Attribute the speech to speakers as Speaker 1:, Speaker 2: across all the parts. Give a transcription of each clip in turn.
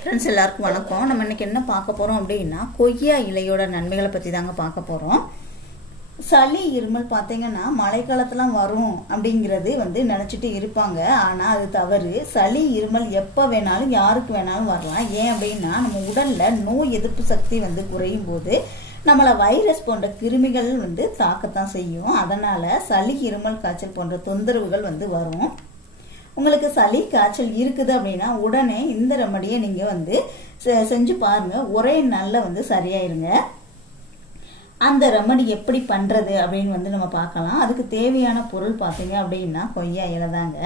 Speaker 1: Friends எல்லாருக்கும் வணக்கம். நம்ம இன்னைக்கு என்ன பார்க்க போகிறோம் அப்படின்னா கொய்யா இலையோட நன்மைகளை பற்றி தாங்க பார்க்க போகிறோம் சளி இருமல் பார்த்தீங்கன்னா மழைக்காலத்துலாம் வரும் அப்படிங்கிறது வந்து நினச்சிட்டு இருப்பாங்க. ஆனால் அது தவறு. சளி இருமல் எப்போ வேணாலும் யாருக்கு வேணாலும் வரலாம். ஏன் அப்படின்னா நம்ம உடலில் நோய் எதிர்ப்பு சக்தி வந்து குறையும் போது நம்மளை வைரஸ் போன்ற கிருமிகள் வந்து தாக்கத்தான் செய்யும். அதனால் சளி இருமல் காய்ச்சல் போன்ற தொந்தரவுகள் வந்து வரும். உங்களுக்கு சளி காய்ச்சல் இருக்குது அப்படின்னா உடனே இந்த ரெமடியை நீங்கள் வந்து செ- செஞ்சு பாருங்க. ஒரே நாளில் வந்து சரியாயிருங்க. அந்த ரெமடி எப்படி பண்ணுறது அப்படின்னு வந்து நம்ம பார்க்கலாம். அதுக்கு தேவையான பொருள் பார்த்தீங்க அப்படின்னா கொய்யா இலை தாங்க.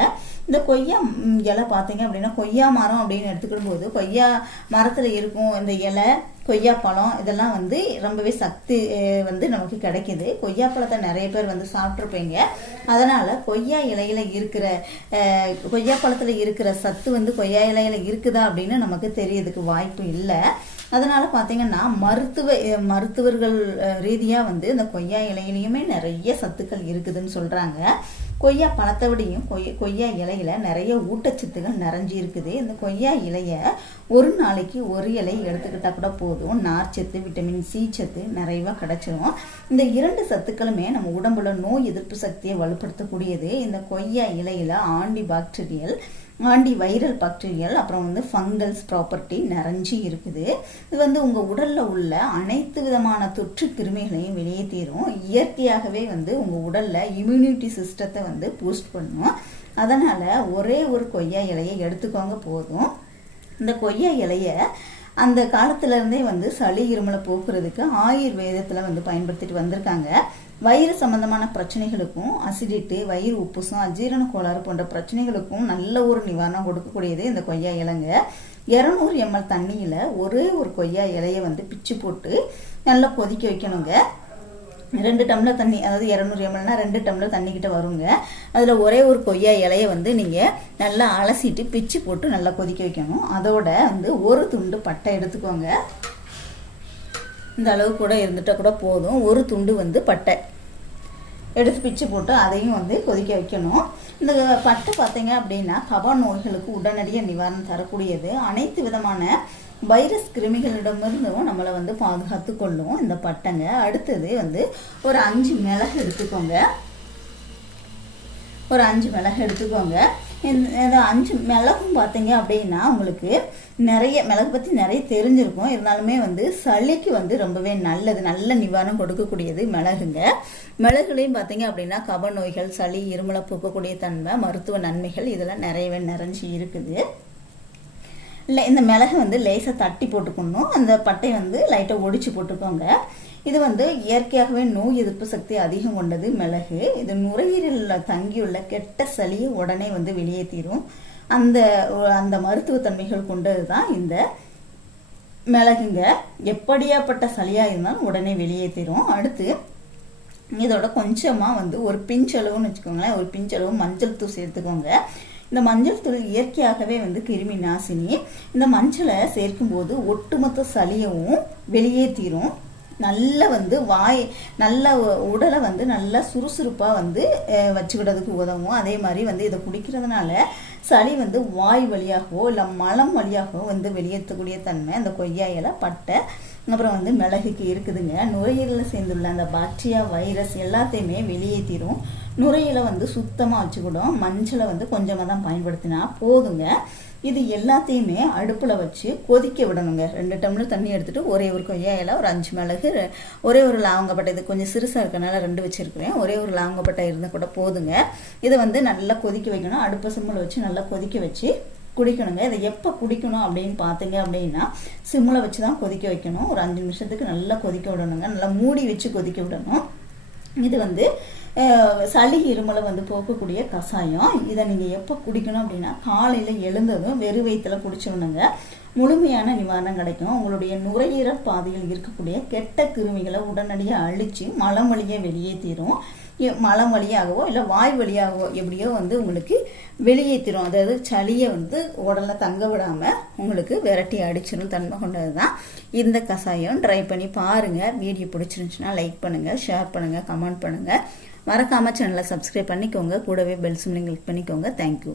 Speaker 1: இந்த கொய்யா இலை பார்த்தீங்க அப்படின்னா கொய்யா மரம் அப்படின்னு எடுத்துக்கிடும் போது கொய்யா மரத்தில் இருக்கும் இந்த இலை. கொய்யா பழம் இதெல்லாம் வந்து ரொம்பவே சக்தி வந்து நமக்கு கிடைக்குது. கொய்யா பழத்தை நிறைய பேர் வந்து சாப்பிட்ருப்பீங்க அதனால் கொய்யா இலையில் இருக்கிற கொய்யாப்பழத்தில் கொய்யா பழத்தில் இருக்கிற சத்து வந்து கொய்யா இலையில் இருக்குதா அப்படின்னு நமக்கு தெரியறதுக்கு வாய்ப்பு இல்லை. அதனால் பார்த்தீங்கன்னா மருத்துவ மருத்துவர்கள் ரீதியாக வந்து இந்த கொய்யா இலையிலையுமே நிறைய சத்துக்கள் இருக்குதுன்னு சொல்கிறாங்க கொய்யா பழத்தை விடையும் கொய்யா கொய்யா இலையில நிறைய ஊட்டச்சத்துகள் நிறைஞ்சி இருக்குது இந்த கொய்யா இலையை ஒரு நாளைக்கு ஒரு இலை எடுத்துக்கிட்டா கூட போதும். போதும். நார்ச்சத்து விட்டமின் சி சத்து நிறைவாக கிடைச்சிரும். இந்த இரண்டு சத்துக்களுமே நம்ம உடம்புல நோய் எதிர்ப்பு சக்தியை வலுப்படுத்தக்கூடியது. இந்த கொய்யா இலையில் anti bacterial anti viral bacterial அப்புறம் வந்து ஃபங்கல்ஸ் ப்ராப்பர்ட்டி நிறைஞ்சி இருக்குது. இது வந்து உங்கள் உடலில் உள்ள அனைத்து விதமான தொற்று கிருமிகளையும் வெளியேற்றிடும் இயற்கையாகவே வந்து உங்கள் உடலில் இம்யூனிட்டி சிஸ்டத்தை வந்து பூஸ்ட் பண்ணும். அதனால் ஒரே ஒரு கொய்யா இலையை எடுத்துக்கோங்க போதும். இந்த கொய்யா இலையை அந்த காலத்துலேருந்தே வந்து சளி இருமலை போக்குறதுக்கு ஆயுர்வேதத்தில் வந்து பயன்படுத்திட்டு வந்திருக்காங்க. வயிறு சம்பந்தமான பிரச்சனைகளுக்கும் அசிடிட்டு வயிறு உப்புசம் அஜீரண கோளாறு போன்ற பிரச்சனைகளுக்கும் நல்ல ஒரு நிவாரணம் கொடுக்கக்கூடியது இந்த கொய்யா இலைங்க. இரநூறு எம்எல் தண்ணியில் ஒரே ஒரு கொய்யா இலையை வந்து பிச்சு போட்டு நல்லா கொதிக்க வைக்கணுங்க. ரெண்டு டம்ளர் தண்ணி அதாவது இரநூறு எம்எல்னா ரெண்டு டம்ளர் தண்ணி கிட்ட வருங்க. அதில் ஒரே ஒரு கொய்யா இலையை வந்து நீங்கள் நல்லா அலசிட்டு பிச்சு போட்டு நல்லா கொதிக்க வைக்கணும். அதோட வந்து ஒரு துண்டு பட்டை எடுத்துக்கோங்க. இந்த அளவு கூட இருந்துட்டால் கூட போதும். ஒரு துண்டு வந்து பட்டை. எடுத்து பிச்சு போட்டு அதையும் வந்து கொதிக்க வைக்கணும். இந்த பட்டை பார்த்தீங்க அப்படின்னா கப நோய்களுக்கு உடனடியாக நிவாரணம் தரக்கூடியது. அனைத்து விதமான வைரஸ் கிருமிகளிடமிருந்தும் நம்மளை வந்து பாதுகாத்து கொள்ளும் இந்த பட்டைங்க. அடுத்தது வந்து ஒரு அஞ்சு மிளகு எடுத்துக்கோங்க. ஒரு அஞ்சு மிளகு எடுத்துக்கோங்க. இந்த அஞ்சு மிளகும் பார்த்தீங்க அப்படின்னா உங்களுக்கு நிறைய மிளகு பற்றி நிறைய தெரிஞ்சிருக்கும். இருந்தாலுமே வந்து சளிக்கு வந்து ரொம்பவே நல்லது. நல்ல நிவாரணம் கொடுக்கக்கூடியது மிளகுங்க. மிளகுலையும் பார்த்தீங்க அப்படின்னா கப நோய்கள் சளி இருமலை போக்கக்கூடிய தன்மை மருத்துவ நன்மைகள் இதெல்லாம் நிறையவே நிறைஞ்சி இருக்குது. இல்லை இந்த மிளகு வந்து லேசாக தட்டி போட்டுக்கணும். அந்த பட்டை வந்து லைட்டாக ஒடிச்சு போட்டுக்கோங்க. இது வந்து இயற்கையாகவே நோய் எதிர்ப்பு சக்தி அதிகம் கொண்டது மிளகு. இது நுரையீரலில் தங்கியுள்ள கெட்ட சளியை உடனே வந்து வெளியேற்றிடும் அந்த அந்த மருத்துவத்தன்மைகள் கொண்டது தான் இந்த மிளகுங்க. எப்படியாப்பட்ட சளியாக இருந்தாலும் உடனே வெளியேற்றிடும் அடுத்து இதோட கொஞ்சமாக வந்து ஒரு பிஞ்சளவுன்னு வச்சுக்கோங்களேன். ஒரு பிஞ்சளவு மஞ்சள் தூள் சேர்த்துக்கோங்க. இந்த மஞ்சள் தூள் இயற்கையாகவே வந்து கிருமி நாசினி. இந்த மஞ்சளை சேர்க்கும்போது ஒட்டுமொத்த சளியவும் தீரும். நல்ல வந்து வாய் நல்ல உடலை வந்து நல்லா சுறுசுறுப்பாக வந்து வச்சுக்கிட்டதுக்கு உதவும். அதே மாதிரி வந்து இதை குடிக்கிறதுனால சளி வந்து வாய் வழியாகவோ இல்லை மலம் வழியாகவோ வந்து வெளியேற்றக்கூடிய தன்மை அந்த கொய்யா இலை பட்டை அப்புறம் வந்து மிளகுக்கு இருக்குதுங்க. நுரையீரலில் சேர்ந்துள்ள அந்த பாக்டீரியா வைரஸ் எல்லாத்தையுமே வெளியேற்றிடும் நுரையீரலை வந்து சுத்தமாக வச்சுக்கிடும். மஞ்சளை வந்து கொஞ்சமாக தான் பயன்படுத்தினா போதுங்க. இது எல்லாத்தையுமே அடுப்பில் வச்சு கொதிக்க விடணுங்க. ரெண்டு டம்ளர் தண்ணி எடுத்துட்டு ஒரே ஒரு கொய்யா இலை ஒரு அஞ்சு மிளகு ஒரே ஒரு லாவங்கப்பட்டை. இது கொஞ்சம் சிறுசாக இருக்கனால ரெண்டு வச்சுருக்கிறேன். ஒரே ஒரு லாவங்கப்பட்டை இருந்தால் கூட போதுங்க. இதை வந்து நல்லா கொதிக்க வைக்கணும். அடுப்பு சிம்மில் வச்சு நல்லா கொதிக்க வச்சு குடிக்கணுங்க. இதை எப்போ குடிக்கணும் அப்படின்னு பார்த்தீங்க அப்படின்னா சிம்மில் வச்சு தான் கொதிக்க வைக்கணும். ஒரு அஞ்சு நிமிஷத்துக்கு நல்லா கொதிக்க விடணுங்க. நல்லா மூடி வச்சு கொதிக்க விடணும். இது வந்து சளி இருமலை வந்து போக்கக்கூடிய கஷாயம். இதை நீங்கள் எப்போ குடிக்கணும் அப்படின்னா காலையில் எழுந்ததும் வெறும் வயிற்றில் குடிச்சிடணுங்க. முழுமையான நிவாரணம் கிடைக்கும். உங்களுடைய நுரையீரல் பாதையில் இருக்கக்கூடிய கெட்ட கிருமிகளை உடனடியாக அழித்து மலம் வழியை வெளியே தீரும். மலம் வழியாகவோ இல்லை வாய் வழியாகவோ எப்படியோ வந்து உங்களுக்கு வெளியேற்றிடும் அதாவது சளியை வந்து உடலில் தங்க விடாமல் உங்களுக்கு விரட்டி அடிச்சிடும் தன்மை கொண்டது தான் இந்த கஷாயம் ட்ரை பண்ணி பாருங்கள் வீடியோ பிடிச்சிருந்துச்சுன்னா லைக் பண்ணுங்கள் ஷேர் பண்ணுங்கள் கமெண்ட் பண்ணுங்கள் மறக்காமல் சேனலை சப்ஸ்கிரைப் பண்ணிக்கோங்க. கூடவே பெல் சிம்லையும் கிளிக் பண்ணிக்கோங்க. Thank you